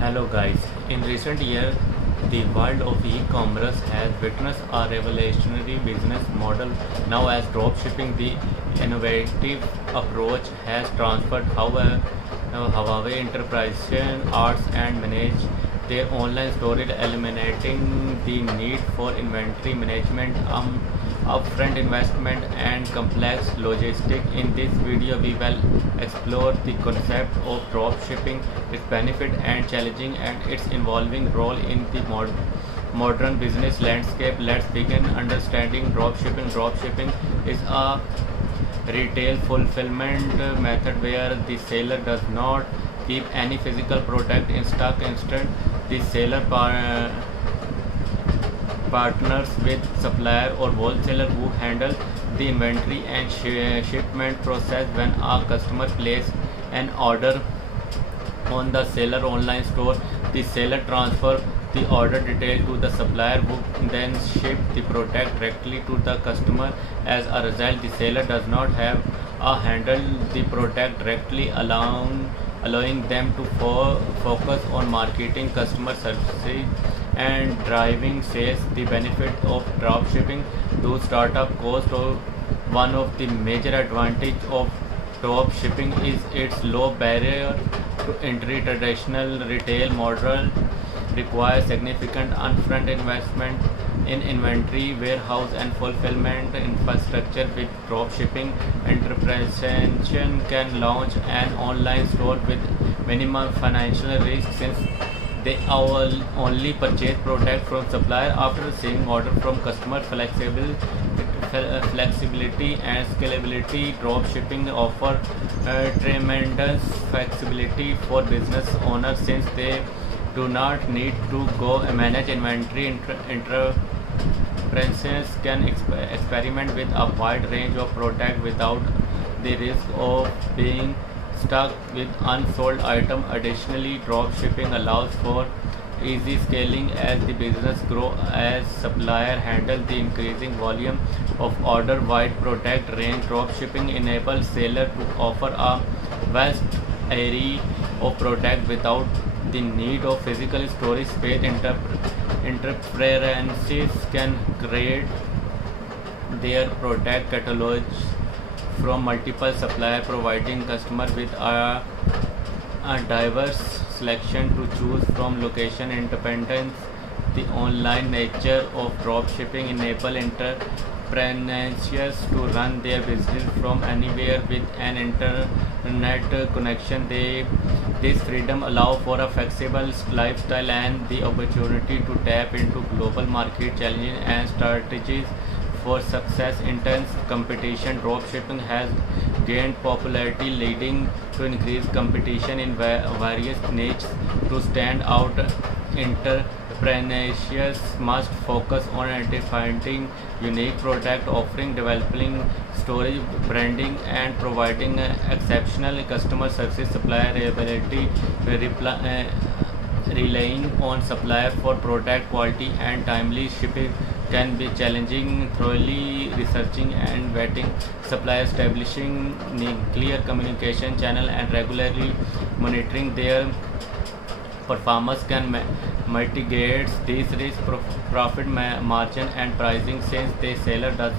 Hello guys, in recent years, the world of e-commerce has witnessed a revolutionary business model. Now as dropshipping, the innovative approach has transferred how Huawei enterprises arts and manage their online storage, eliminating the need for inventory management, upfront investment and complex logistics. In this video, we will explore the concept of dropshipping, its benefit and challenging, and its evolving role in the modern business landscape. Let's begin understanding dropshipping. Dropshipping is a retail fulfillment method where the seller does not keep any physical product in stock. Instead, the seller partners with supplier or wholesaler who handle the inventory and shipment process. When a customer places an order on the seller online store, the seller transfer the order detail to the supplier who then ship the product directly to the customer. As a result, the seller does not have a handle the product directly, allowing them to focus on marketing, customer service and driving sales. The benefit of dropshipping to startup cost. One of the major advantage of dropshipping is its low barrier to entry. Traditional retail model requires significant upfront investment in inventory, warehouse and fulfillment infrastructure. With dropshipping, enterprises can launch an online store with minimum financial risk, since they only purchase product from supplier after receiving order from customer. Flexibility and scalability. Dropshipping offer tremendous flexibility for business owners, since they do not need to go manage inventory. Enterprises can experiment with a wide range of products without the risk of being stuck with unsold items. Additionally, dropshipping allows for easy scaling as the business grows. As supplier handle the increasing volume of order wide product range, dropshipping enables seller to offer a vast array of product without the need of physical storage space. Enterprises can create their product catalogs from multiple suppliers, providing customers with a diverse selection to choose from. Location independence. The online nature of dropshipping enables entrepreneurs to run their business from anywhere with an internet connection. This freedom allows for a flexible lifestyle and the opportunity to tap into global market challenges and strategies for success. Intense competition. Dropshipping has gained popularity, leading to increased competition in various niches. To stand out, entrepreneurs must focus on identifying unique product offering, developing storage, branding, and providing exceptional customer service. Supplier reliability. Relying on supplier for product quality and timely shipping can be challenging. Thoroughly researching and vetting supplier, establishing clear communication channel and regularly monitoring their performance can mitigate these risks. Profit margin and pricing. Since the seller does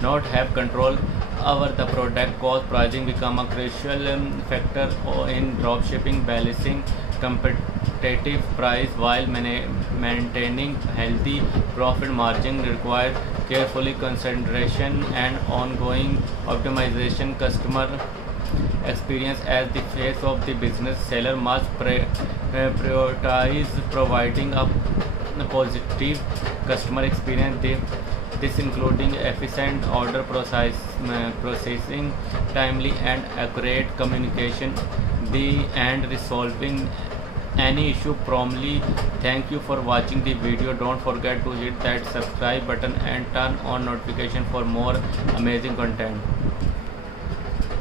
not have control over the product cost, pricing become a crucial factor in dropshipping. Balancing competitive price while maintaining healthy profit margin requires carefully consideration and ongoing optimization. Customer experience. As the face of the business, seller must prioritize providing a positive customer experience. This including efficient order processing, timely and accurate communication, and resolving any issue promptly. Thank you for watching the video. Don't forget to hit that subscribe button and turn on notification for more amazing content.